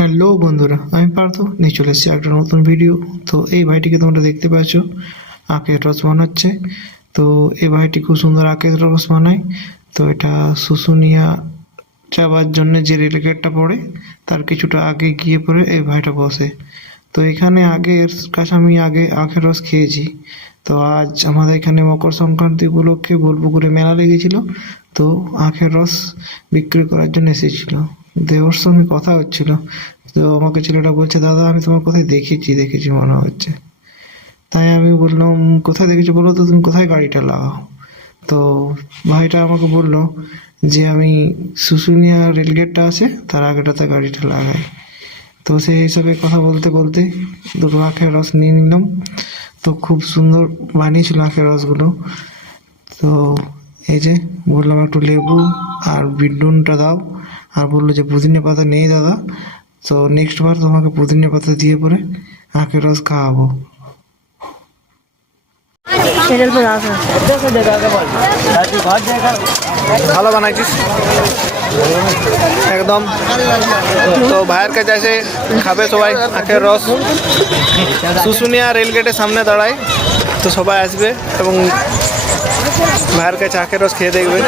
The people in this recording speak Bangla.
হ্যালো বন্ধুরা, আমি পার্থ নিয়ে চলে এসেছি একটা নতুন ভিডিও। তো এই ভাইটিকে তোমরা দেখতে পাচ্ছ আখের রস বানাচ্ছে। তো এই ভাইটি খুব সুন্দর আখের রস বানায়। তো এটা শুশুনিয়া যাবার জন্য যে রেলগেটটা পড়ে তার কিছুটা আগে গিয়ে পরে এই ভাইটা বসে। তো এখানে আগের কাছে আমি আগে আখের রস খেয়েছি। তো আজ আমাদের এখানে মকর সংক্রান্তি উপলক্ষে বোলপুকুরে মেলা লেগেছিল। তো আখের রস বিক্রি করার জন্য এসেছিল। দেওর সঙ্গে কথা হচ্ছিল। তো আমাকে ছেলেটা বলছে, দাদা আমি তোমার কোথায় দেখেছি মনে হচ্ছে। তাই আমি বললাম, কোথায় দেখেছো বলো তো, তুমি কোথায় গাড়িটা লাগাও। তো ভাইটা আমাকে বললো যে আমি শুশুনিয়া রেলগেটটা আছে তার আগেটাতে গাড়িটা লাগাই। তো সেই হিসাবে কথা বলতে বলতে দুটো আখের রস নিয়ে নিলাম। তো খুব সুন্দর বানিয়েছিল আখের রসগুলো। তো এই যে বললাম একটু লেবু আর বিট নুনটা দাও, আর বললো যে পুদিনা পাতা নেই দাদা। তো নেক্সট বার তোমাকে পুদিনা পাতা দিয়ে পরে আখের রস খাওয়াবো। ভালো বানাইছিস একদম। তো ভাইয়ের কাছে এসে খাবে সবাই আখের রস। শুশুনিয়া রেলগেটের সামনে দাঁড়ায়, তো সবাই আসবে এবং ভাইয়ের কাছে আখের রস খেয়ে দেখবে।